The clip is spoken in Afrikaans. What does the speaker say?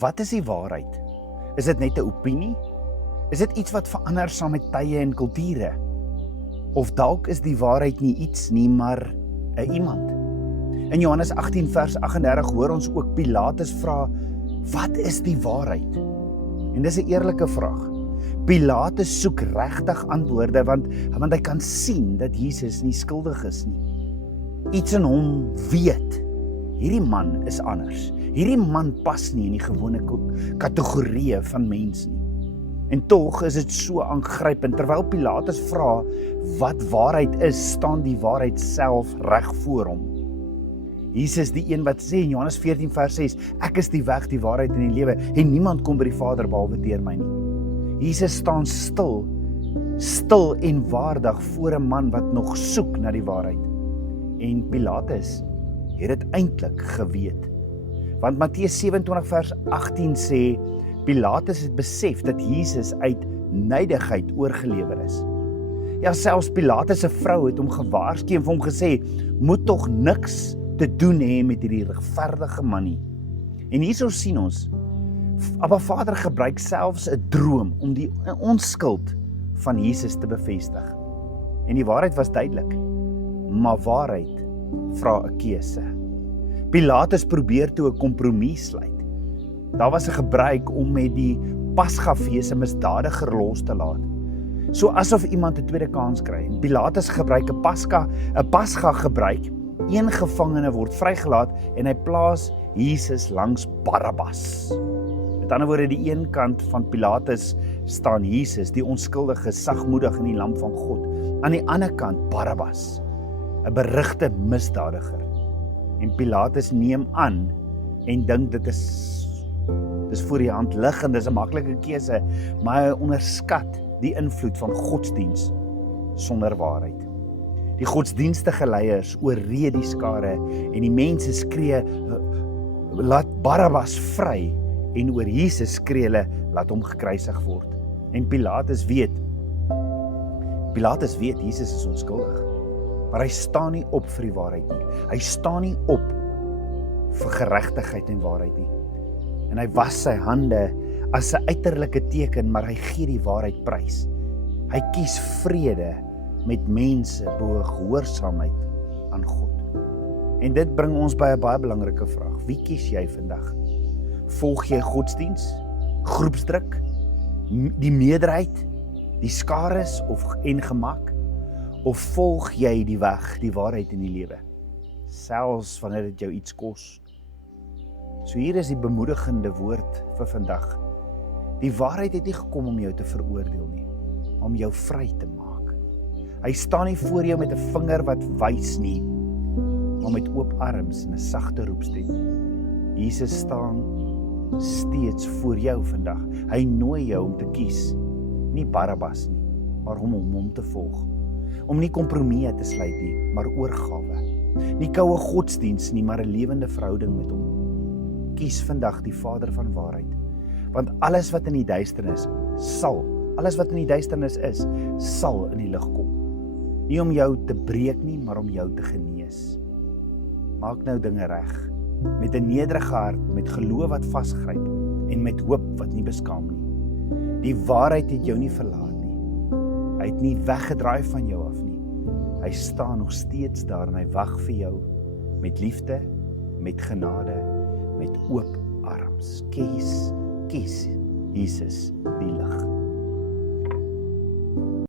Wat is die waarheid? Is dit net 'n opinie? Is dit iets wat verander saam met tye en kulture? Of dalk is die waarheid nie iets nie, maar 'n iemand? In Johannes 18 vers 38 hoor ons ook Pilatus vra, wat is die waarheid? En dis 'n eerlike vraag. Pilatus soek regtig antwoorde, want hy kan sien dat Jesus nie skuldig is nie. Iets in hom weet, hierdie man is anders. Hierdie man pas nie in die gewone kategorieë van mens nie. En tog is dit so aangrypend. Terwyl Pilatus vra wat waarheid is, staan die waarheid self reg voor hom. Jesus die een wat sê in Johannes 14 vers 6, ek is die weg, die waarheid en die lewe, en niemand kom by die Vader behalwe deur my nie. Jesus staan stil en waardig voor 'n man wat nog soek na die waarheid. En Pilatus het dit eintlik geweet. Want Matteus 27 vers 18 sê, Pilatus het besef dat Jesus uit nydigheid oorgelewer is. Ja, selfs Pilatus se vrou het hom gewaarsku en vir hom gesê, moet tog niks te doen hê met hierdie regverdige man nie. En hierso sien ons, Abba Vader gebruik selfs 'n droom om die onskuld van Jesus te bevestig. En die waarheid was duidelik, maar waarheid vra 'n keuse. Pilatus probeer toe 'n kompromis sluit. Daar was 'n gebruik om met die Pasgafees 'n misdadiger los te laat. So asof iemand 'n tweede kans kry. En Pilatus gebruik 'n Pasga gebruik. Een gevangene word vrygelaat en hy plaas Jesus langs Barabbas. Met ander woorde, die een kant van Pilatus staan Jesus, die onskuldige, sagmoedig en die lam van God. Aan die ander kant Barabbas, 'n berugte misdadiger. En Pilatus neem aan en dink dit is voor die hand liggend, dis 'n maklike keuse, maar hy onderskat die invloed van godsdiens sonder waarheid. Die godsdienstige leiers oorreed die skare en die mense skree, laat Barabbas vry, en oor Jesus skree hulle, laat hom gekruisig word. En Pilatus weet Jesus is onskuldig, maar hy staan nie op vir die waarheid nie. Hy staan nie op vir geregtigheid en waarheid nie. En hy was sy hande as 'n uiterlike teken, maar hy gee die waarheid prys. Hy kies vrede met mense bo gehoorsaamheid aan God. En dit bring ons by 'n baie belangrike vraag. Wie kies jy vandag? Volg jy godsdiens, groepsdruk, die meerderheid, die skares en gemak? Of volg jy die weg, die waarheid en die lewe? Selfs wanneer dit jou iets kos. So hier is die bemoedigende woord vir vandag. Die waarheid het nie gekom om jou te veroordeel nie, maar om jou vry te maak. Hy staan nie voor jou met 'n vinger wat wys nie, maar met oop arms en 'n sagte roepstem. Jesus staan steeds voor jou vandag. Hy nooi jou om te kies, nie Barabbas nie, maar om hom te volg. Om nie kompromieë te sluit nie, maar oorgawe. Nie koue godsdiens nie, maar 'n lewende verhouding met hom. Kies vandag die Vader van waarheid, want alles wat in die duisternis is, sal in die lig kom. Nie om jou te breek nie, maar om jou te genees. Maak nou dinge reg, met 'n nederige hart, met geloof wat vasgryp en met hoop wat nie beskaam nie. Die waarheid het jou nie verlaat nie. Hy het nie weggedraai van jou af nie. Hy staan nog steeds daar en hy wag vir jou met liefde, met genade, met oop arms. Kies Jesus die lig.